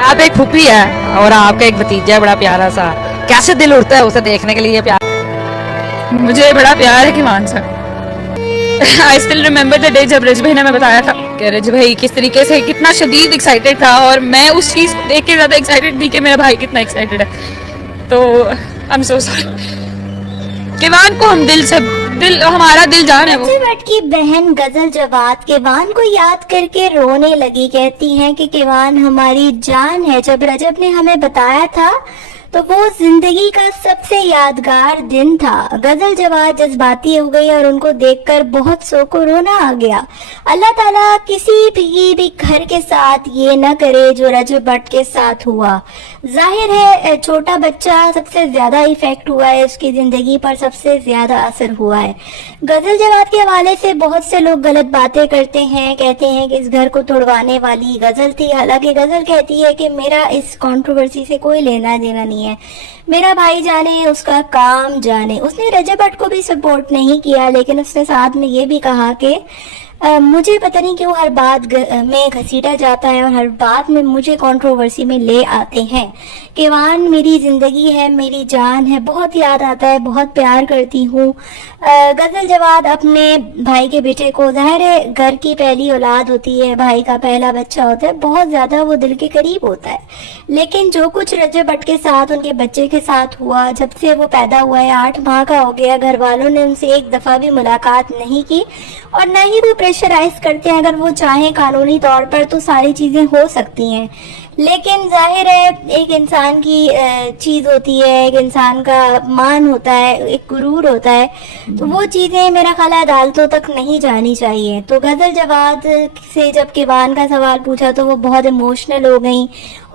आप एक फूफी है और आपका एक भतीजा है बड़ा प्यारा सा, कैसे दिल उठता है उसे देखने के लिए? प्यार मुझे बड़ा प्यार है किवान से। I still remember the day जब रज भाई ने हमें बताया था कि रज भाई किस तरीके से कितना शदीद एक्साइटेड था, और मैं उस चीज़ को देख के ज़्यादा एक्साइटेड थी कि मेरा भाई कितना एक्साइटेड है। तो आई एम सो सॉरी। किवान को हम हमारा दिल जान है वो। रजब भट्ट की बहन गजल जवाद किवान को याद करके रोने लगी। कहती हैं कि किवान हमारी जान है। जब रजब ने हमें बताया था तो वो जिंदगी का सबसे यादगार दिन था। गजल जवाद जज्बाती हो गई और उनको देखकर बहुत सौ को रोना आ गया। अल्लाह ताला किसी भी घर के साथ ये न करे जो रजब भट्ट के साथ हुआ। जाहिर है छोटा बच्चा सबसे ज्यादा इफेक्ट हुआ है, उसकी जिंदगी पर सबसे ज्यादा असर हुआ है। गजल जवाद के हवाले से बहुत से लोग गलत बातें करते हैं, कहते हैं कि इस घर को तोड़वाने वाली गजल थी। हालांकि गजल कहती है कि मेरा इस कंट्रोवर्सी से कोई लेना देना नहीं है, मेरा भाई जाने उसका काम जाने। उसने रजब भट्ट को भी सपोर्ट नहीं किया, लेकिन उसने साथ में ये भी कहा कि मुझे पता नहीं क्यों हर बात में घसीटा जाता है और हर बात में मुझे कंट्रोवर्सी में ले आते हैं। किवान मेरी जिंदगी है, मेरी जान है, बहुत याद आता है, बहुत प्यार करती हूँ। गजल जवाद अपने भाई के बेटे को, जाहिर है घर की पहली औलाद होती है, भाई का पहला बच्चा होता है, बहुत ज्यादा वो दिल के करीब होता है। लेकिन जो कुछ रजब भट्ट के साथ, उनके बच्चे के साथ हुआ, जब से वो पैदा हुआ है 8 माह का हो गया, घर वालों ने उनसे एक दफा भी मुलाकात नहीं की और न ही वो प्रेशराइज करते हैं। अगर वो चाहें कानूनी तौर पर तो सारी चीजें हो सकती हैं, लेकिन जाहिर है एक इंसान की चीज होती है, एक इंसान का मान होता है, एक गुरूर होता है, तो वो चीजें मेरा ख्याल है अदालतों तक नहीं जानी चाहिए। तो गजल जवाद से जब किवान का सवाल पूछा तो वो बहुत इमोशनल हो गई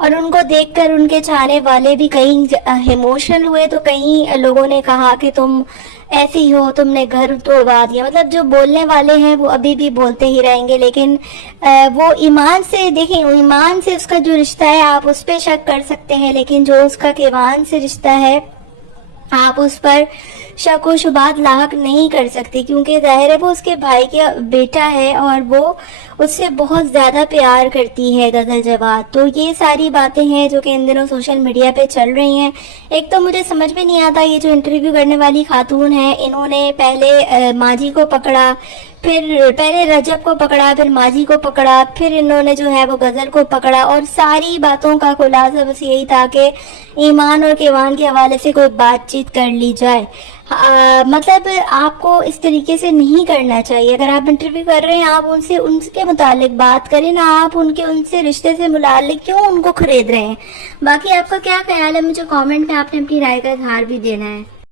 और उनको देखकर उनके चाहने वाले भी कहीं इमोशनल हुए, तो कहीं लोगों ने कहा कि तुम ऐसी हो, तुमने घर तोड़वा दिया। मतलब जो बोलने वाले हैं वो अभी भी बोलते ही रहेंगे, लेकिन वो ईमान से, देखें ईमान से उसका जो रिश्ता है आप उस पर शक कर सकते हैं, लेकिन जो उसका किवान से रिश्ता है आप उस पर शक व शुबात लाहक नहीं कर सकते, क्योंकि जाहिर है वो उसके भाई का बेटा है और वो उससे बहुत ज़्यादा प्यार करती है गजल जवाद। तो ये सारी बातें हैं जो कि इन दिनों सोशल मीडिया पे चल रही हैं। एक तो मुझे समझ में नहीं आता, ये जो इंटरव्यू करने वाली खातून है, इन्होंने पहले माजी को पकड़ा, फिर पहले रजब को पकड़ा, फिर माजी को पकड़ा, फिर इन्होंने जो है वो गजल को पकड़ा, और सारी बातों का खुलासा बस यही था कि ईमान और किवान के हवाले से कोई बातचीत कर ली जाए। मतलब आपको इस तरीके से नहीं करना चाहिए। अगर आप इंटरव्यू कर रहे हैं आप उनसे उनके मुतालिक बात करें ना, आप उनसे रिश्ते से मुतालिक क्यों उनको खरीद रहे हैं। बाकी आपका क्या ख्याल है, मुझे कमेंट में आपने अपनी राय का इजहार भी देना है।